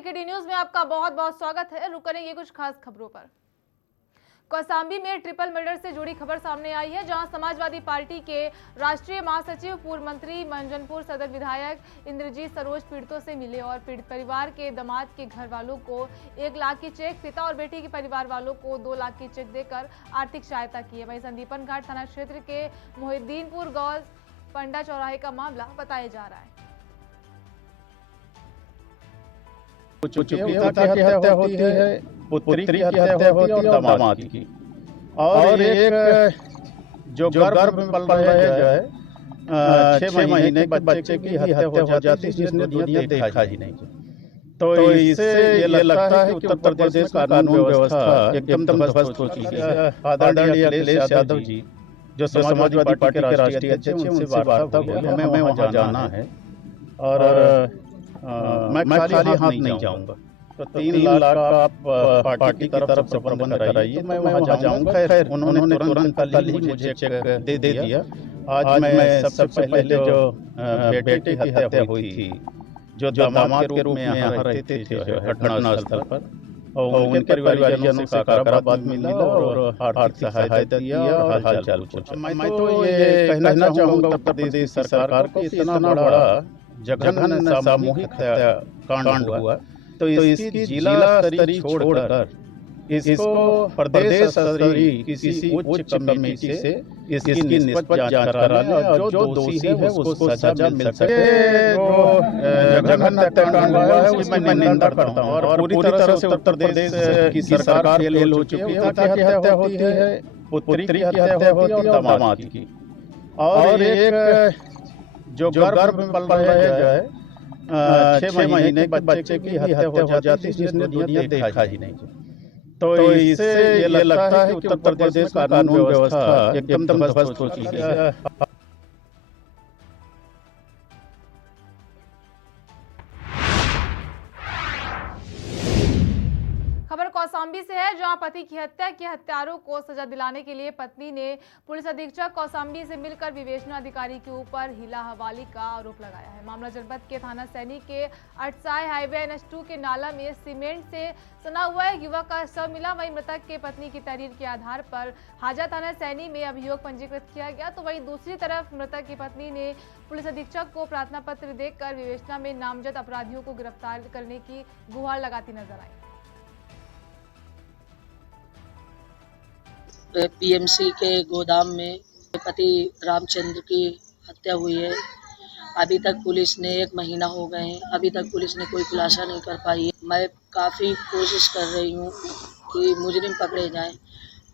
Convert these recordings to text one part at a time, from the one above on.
KKD news में आपका बहुत बहुत स्वागत है। रुक करेंगे कुछ खास खबरों पर। कौसाम्बी में ट्रिपल मर्डर से जुड़ी खबर सामने आई है, जहां समाजवादी पार्टी के राष्ट्रीय महासचिव पूर्व मंत्री मंजनपुर सदर विधायक इंद्रजीत सरोज पीड़ितों से मिले और पीड़ित परिवार के दामाद के घर वालों को 1 लाख की चेक, पिता और बेटी के परिवार वालों को 2 लाख की चेक देकर आर्थिक सहायता की है। वहीं संदीपन घाट थाना क्षेत्र के मोहिद्दीनपुर गांव पंडा चौराहे का मामला बताया जा रहा है। पिता की हत्या होती है, पुत्री की हत्या होती है और दामाद की, और एक जो गर्भ में पल रहे है 6 महीने के बच्चे की हत्या हो जाती है, जिसने दुनिया देखा ही नहीं। तो इससे ये लगता है कि उत्तर प्रदेश का कानून व्यवस्था एकदम ध्वस्त हो चुकी है। आदरणीय अखिलेश यादव जी जो समाजवादी पार्टी के राष्ट्रीय अध्यक्ष हैं, उनसे वार्ता हुई, हमें वहाँ जाना है और मैं खाली हाथ नहीं जाऊंगा। तो 3 लाख का आप पार्टी की तरफ से प्रबंध कराइए, मैं वहाँ जाऊंगा। खैर उन्होंने तुरंत कल ही मुझे चेक दे दिया। आज मैं सबसे पहले जो बेटे की हत्या हुई थी, जो दामाद के रूप में यहाँ रहते थे घटनास्थल पर, और उनके परिवारजनों से काराबाद मिला और आर्थिक सहायता दिया और हालचाल पूछा। मैं तो ये कहना चाहूँगा उत्तर प्रदेश सरकार को, इतना बड़ा जघन्य सामूहिक कांड हुआ, तो इसकी जिला स्तरीय छोड़कर इसको प्रदेश स्तरीय किसी उच्च कमेटी से इसकी निष्पक्ष जांच कराने और जो दोषी है उसको सजा मिल सके। जो जघन्य हत्याकांड हुआ है उसकी मैं निंदा करता हूँ और पूरी तरह से उत्तर प्रदेश की सरकार फेल हो चुकी है। पिता की हत्या होती है, पुत्री की हत्या होती है और दामाद की, और एक जो गर्भ में पल रहे है 6 महीने के बच्चे की हत्या हो जाती है, जिसने दुनिया देखा ही नहीं। तो इससे ये लगता है कि उत्तर प्रदेश का कानून व्यवस्था एकदम ध्वस्त हो चुकी है। खबर कौसाम्बी से है, जहां पति की हत्या के हत्यारों को सजा दिलाने के लिए पत्नी ने पुलिस अधीक्षक कौसाम्बी से मिलकर विवेचना अधिकारी के ऊपर हिला हवाली का आरोप लगाया है। मामला जनपद के थाना सैनी के अटसाय हाईवे NH2 के नाला में सीमेंट से सना हुआ एक युवक का शव मिला। वहीं मृतक के पत्नी की तहरीर के आधार पर हाजा थाना सैनी में अभियोग पंजीकृत किया गया। तो वहीं दूसरी तरफ मृतक की पत्नी ने पुलिस अधीक्षक को प्रार्थना पत्र देकर विवेचना में नामजद अपराधियों को गिरफ्तार करने की गुहार लगाती नजर आई। PMC के गोदाम में पति रामचंद्र की हत्या हुई है। अभी तक पुलिस ने 1 महीना हो गए हैं, अभी तक पुलिस ने कोई खुलासा नहीं कर पाई है। मैं काफ़ी कोशिश कर रही हूँ कि मुजरिम पकड़े जाएं।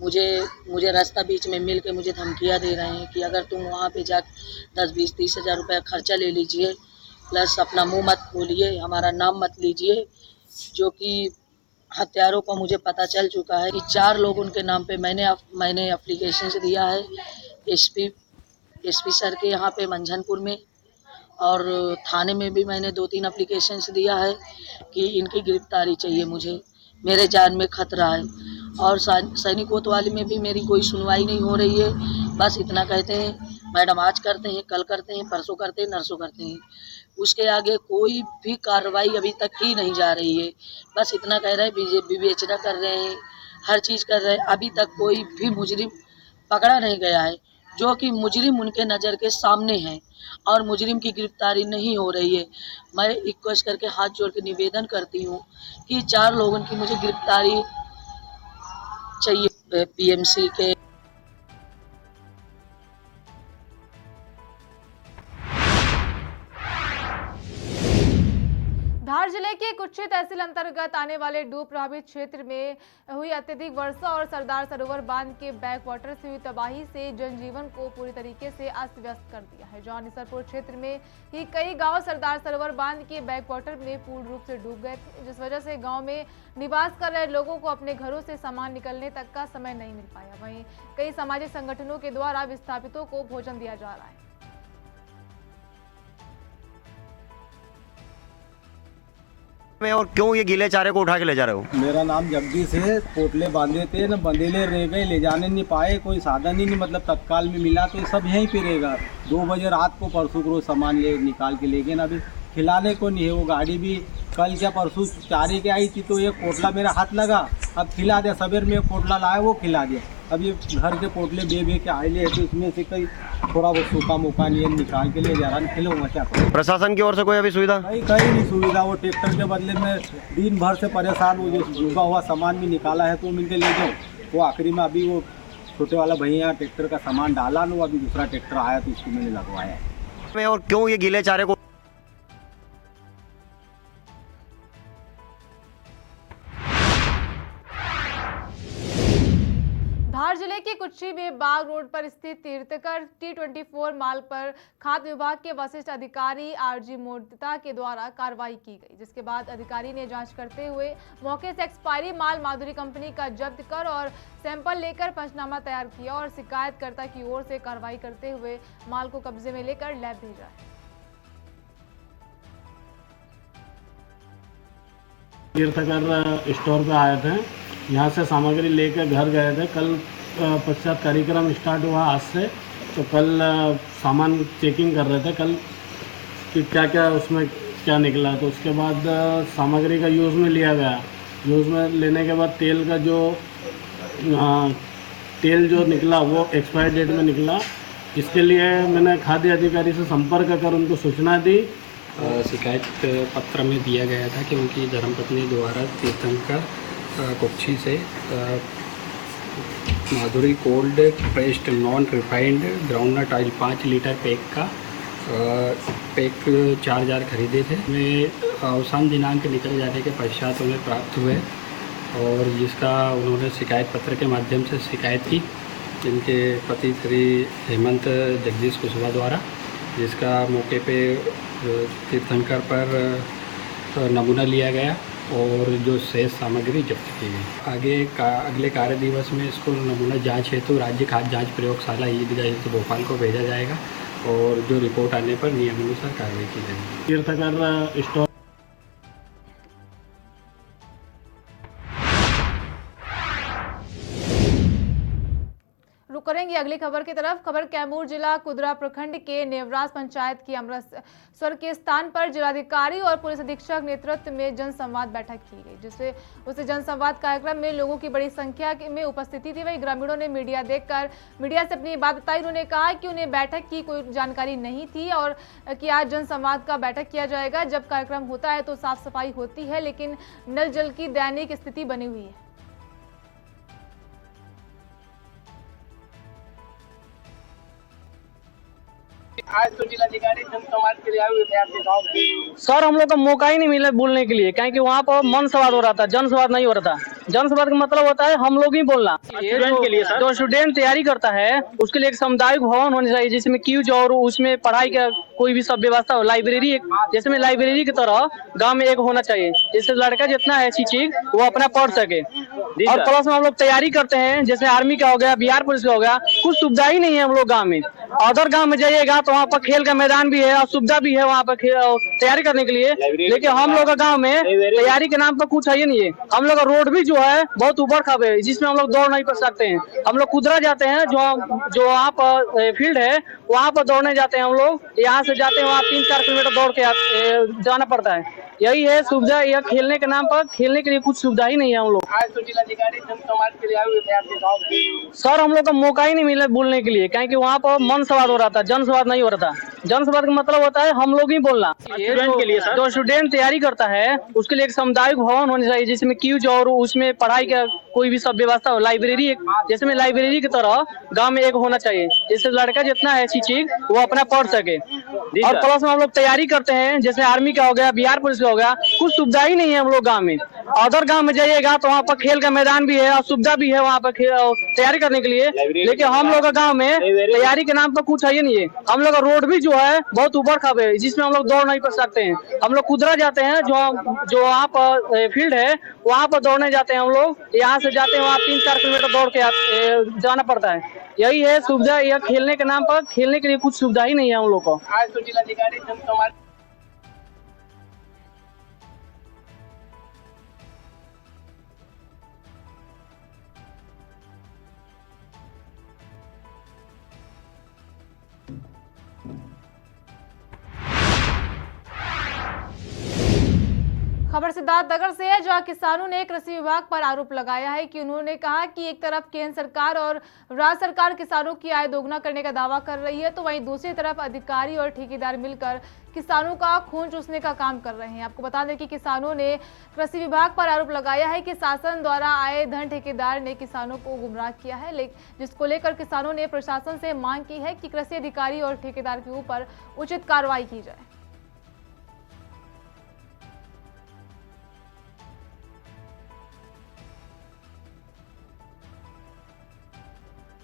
मुझे रास्ता बीच में मिल के मुझे धमकियाँ दे रहे हैं कि अगर तुम वहाँ पे जा 10, 20, 30 हज़ार रुपये खर्चा ले लीजिए, प्लस अपना मुँह मत खोलिए, हमारा नाम मत लीजिए। जो कि हत्यारों का मुझे पता चल चुका है कि 4 लोग उनके नाम पे मैंने एप्लीकेशन से दिया है एसपी सर के यहाँ पे मंझनपुर में, और थाने में भी मैंने 2-3 एप्लीकेशन से दिया है कि इनकी गिरफ्तारी चाहिए, मुझे मेरे जान में खतरा है। और सैनिक कोतवाली में भी मेरी कोई सुनवाई नहीं हो रही है। बस इतना कहते हैं मैडम आज करते हैं, कल करते हैं, परसों करते हैं, नरसों करते हैं, उसके आगे कोई भी कार्रवाई अभी तक की नहीं जा रही है। बस इतना कह रहे हैं विवेचना कर रहे हैं, हर चीज़ कर रहे हैं, अभी तक कोई भी मुजरिम पकड़ा नहीं गया है। जो कि मुजरिम उनके नज़र के सामने है और मुजरिम की गिरफ्तारी नहीं हो रही है। मैं रिक्वेस्ट करके हाथ जोड़ के निवेदन करती हूँ कि 4 लोगों की मुझे गिरफ्तारी चाहिए। PMC के धार जिले के कुच्छी तहसील अंतर्गत आने वाले डूब प्रभावित क्षेत्र में हुई अत्यधिक वर्षा और सरदार सरोवर बांध के बैक वाटर से हुई तबाही से जनजीवन को पूरी तरीके से अस्त व्यस्त कर दिया है। जहां निसरपुर क्षेत्र में ही कई गांव सरदार सरोवर बांध के बैक वाटर में पूर्ण रूप से डूब गए थे, जिस वजह से गांव में निवास कर रहे लोगों को अपने घरों से सामान निकलने तक का समय नहीं मिल पाया। वहीं कई सामाजिक संगठनों के द्वारा विस्थापितों को भोजन दिया जा रहा है। और क्यों ये गीले चारे को उठा के ले जा रहे हो? मेरा नाम जगदीश है। पोटले बांधे थे न, बंदेले रह गए, ले जाने नहीं पाए, कोई साधन ही नहीं, मतलब तत्काल में मिला तो सब यहीं पे रहेगा। 2 बजे रात को परसों को सामान ले निकाल के ले गए ना, अभी खिलाने को नहीं है। वो गाड़ी भी कल क्या परसों चारे के आई थी तो एक पोटला मेरा हाथ लगा, अब खिला दिया। सवेर में एक पोटला लाया वो खिला दिया। अब ये घर के पोटले बे के आए हैं तो इसमें से कई थोड़ा बहुत सूखा मुखा नहीं निकाल के ले जा रहा है। खिलूँगा क्या करूँ? प्रशासन की ओर से कोई अभी सुविधा? कहीं नहीं सुविधा। वो ट्रैक्टर के बदले में दिन भर से परेशान हो, जो डूबा हुआ सामान भी निकाला है तो मिलके ले जाओ। वो आखिरी में अभी वो छोटे वाला भैया ट्रैक्टर का सामान डाला ना, वो अभी दूसरा ट्रैक्टर आया तो उसको मैंने लगवाया। और क्यों ये गीले चारे को? धार जिले के कुच्छी में बाग रोड पर स्थित तीर्थकर T24 माल पर खाद्य विभाग के वरिष्ठ अधिकारी RG मोदिता के द्वारा कार्रवाई की गई, जिसके बाद अधिकारी ने जांच करते हुए मौके से एक्सपायरी माल माधुरी कंपनी का जब्त कर और सैंपल लेकर पंचनामा तैयार किया और शिकायतकर्ता की ओर से कार्रवाई करते हुए माल को कब्जे में लेकर लैब भेजा है। तीर्थकर स्टोर पे आए थे, यहाँ से सामग्री लेकर घर गए थे। कल पश्चात कार्यक्रम स्टार्ट हुआ आज से, तो कल सामान चेकिंग कर रहे थे कल कि क्या क्या उसमें क्या निकला। तो उसके बाद सामग्री का यूज़ में लिया गया। यूज़ में लेने के बाद तेल जो निकला वो एक्सपायर डेट में निकला। इसके लिए मैंने खाद्य अधिकारी से संपर्क कर उनको सूचना दी। शिकायत पत्र में दिया गया था कि उनकी धर्मपत्नी द्वारा तीर्थंकर कुक्षी से Madhuri cold pressed non refined groundnut oil 5 litre pack 4 jar खरीदे थे। में अवसान दिनांक निकल जाने के पश्चात उन्हें प्राप्त हुए और जिसका उन्होंने शिकायत पत्र के माध्यम से शिकायत की इनके पति श्री हेमंत जगदीश कुशवाहा द्वारा, जिसका मौके पे तीर्थंकर पर नमूना लिया गया और जो शेष सामग्री जब्त की गई। अगले कार्य दिवस में इसको नमूना जांच हेतु राज्य खाद्य जांच प्रयोगशाला ईदगाह हेतु भोपाल को भेजा जाएगा और जो रिपोर्ट आने पर नियमानुसार कार्रवाई की जाएगी। तीर्थकर स्टोर रुक करेंगे अगली खबर की तरफ। खबर कैमूर जिला कुदरा प्रखंड के नेवराज पंचायत की अमृतसर के स्थान पर जिलाधिकारी और पुलिस अधीक्षक नेतृत्व में जनसंवाद बैठक की गई, जिससे उस जनसंवाद कार्यक्रम में लोगों की बड़ी संख्या में उपस्थिति थी। वहीं ग्रामीणों ने मीडिया से अपनी बात बताई। उन्होंने कहा कि उन्हें बैठक की कोई जानकारी नहीं थी और कि आज जनसंवाद का बैठक किया जाएगा। जब कार्यक्रम होता है तो साफ सफाई होती है, लेकिन नल जल की दैनिक स्थिति बनी हुई है। आज तो जिलाधिकारी जनसंवाद के लिए आए हुए थे आपके गाँव में। सर हम लोग को मौका ही नहीं मिला बोलने के लिए, क्योंकि वहाँ पर मन संवाद हो रहा था, जनसंवाद नहीं हो रहा था। जनसंवाद का मतलब होता है हम लोग ही बोलना। जो स्टूडेंट तैयारी करता है उसके लिए एक सामुदायिक भवन होनी चाहिए, जिसमें क्यूज और उसमें पढ़ाई का कोई भी सब व्यवस्था हो। लाइब्रेरी जैसे में लाइब्रेरी की तरह गाँव में एक होना चाहिए, जिससे लड़का जितना है चीज वो अपना पढ़ सके। और प्लस में हम लोग तैयारी करते हैं, जैसे आर्मी का हो गया, बिहार पुलिस का हो गया, कुछ सुविधा ही नहीं है हम लोग गाँव में। अदर गांव में जाइएगा तो वहाँ पर खेल का मैदान भी है और सुविधा भी है वहाँ पर तैयारी करने के लिए, लेकिन हम लोग का गांव में तैयारी के नाम पर कुछ है ही नहीं है। हम लोग का रोड भी जो है बहुत ऊबड़ खाबड़ है, जिसमें हम लोग दौड़ नहीं कर सकते हैं। हम लोग कुदरा जाते हैं, जो वहाँ पर फील्ड है वहाँ पर दौड़ने जाते हैं। हम लोग यहाँ से जाते हैं, वहाँ 3-4 किलोमीटर दौड़ के जाना पड़ता है। यही है सुविधा। यह खेलने के नाम पर खेलने के लिए कुछ सुविधा ही नहीं है हम लोग। आज तो जिलाधिकारी जनसंवाद के लिए आए हुए थे आपके गाँव में। सर हम लोग को मौका ही नहीं मिला बोलने के लिए, क्योंकि वहाँ पर मन संवाद हो रहा था, जनसंवाद नहीं हो रहा था। जनसंवाद का मतलब होता है हम लोग ही बोलना। जो स्टूडेंट तैयारी करता है उसके लिए एक सामुदायिक भवन होनी चाहिए, जिसमें क्यूज और उसमें पढ़ाई का कोई भी सब व्यवस्था हो। लाइब्रेरी जैसे में लाइब्रेरी की तरह गाँव में एक होना चाहिए, जिससे लड़का जितना है चीज वो अपना पढ़ सके। और प्लस में हम लोग तैयारी करते हैं, जैसे आर्मी का हो गया, बिहार पुलिस का हो गया, कुछ सुविधा ही नहीं है हम लोग गाँव में। अदर गांव में जाइएगा तो वहाँ पर खेल का मैदान भी है और सुविधा भी है वहाँ पर तैयारी करने के लिए, लेकिन हम लोग का गाँव में तैयारी के नाम पर कुछ है ही नहीं है। हम लोग का रोड भी जो है बहुत ऊबड़ खाबड़ है, जिसमें हम लोग दौड़ नहीं कर सकते हैं। हम लोग कुदरा जाते हैं, जो वहाँ पर फील्ड है वहाँ पर दौड़ने जाते हैं। हम लोग यहाँ से जाते हैं, वहाँ 3-4 किलोमीटर दौड़ के जाना पड़ता है। यही है सुविधा। यह खेलने के नाम पर खेलने के लिए कुछ सुविधा ही नहीं है हम लोग को। आज तो जिलाधिकारी जनसंवाद खबर सिद्धार्थनगर से है, जहां किसानों ने कृषि विभाग पर आरोप लगाया है कि उन्होंने कहा कि एक तरफ केंद्र सरकार और राज्य सरकार किसानों की आय दोगुना करने का दावा कर रही है, तो वहीं दूसरी तरफ अधिकारी और ठेकेदार मिलकर किसानों का खून चूसने का काम कर रहे हैं। आपको बता दें कि किसानों ने कृषि विभाग पर आरोप लगाया है कि शासन द्वारा आए धन ठेकेदार ने किसानों को गुमराह किया है, जिसको लेकर किसानों ने प्रशासन से मांग की है कि कृषि अधिकारी और ठेकेदार के ऊपर उचित कार्रवाई की जाए।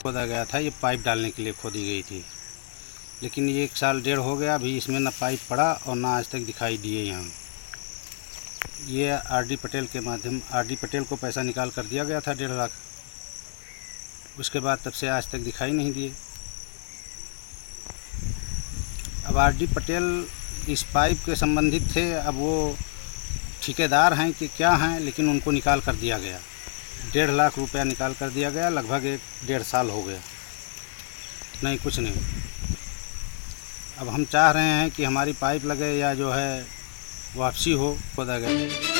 खोदा गया था, ये पाइप डालने के लिए खोदी गई थी, लेकिन ये 1 साल 1.5 हो गया, अभी इसमें ना पाइप पड़ा और ना आज तक दिखाई दिए। यहाँ ये आरडी पटेल के माध्यम आरडी पटेल को पैसा निकाल कर दिया गया था 1.5 लाख, उसके बाद तब से आज तक दिखाई नहीं दिए। अब आरडी पटेल इस पाइप के संबंधित थे, अब वो ठेकेदार हैं कि क्या हैं, लेकिन उनको निकाल कर दिया गया। 1.5 लाख रुपया निकाल कर दिया गया, लगभग 1.5 साल हो गया, नहीं कुछ नहीं। अब हम चाह रहे हैं कि हमारी पाइप लगे या जो है वापसी हो खोदा गया।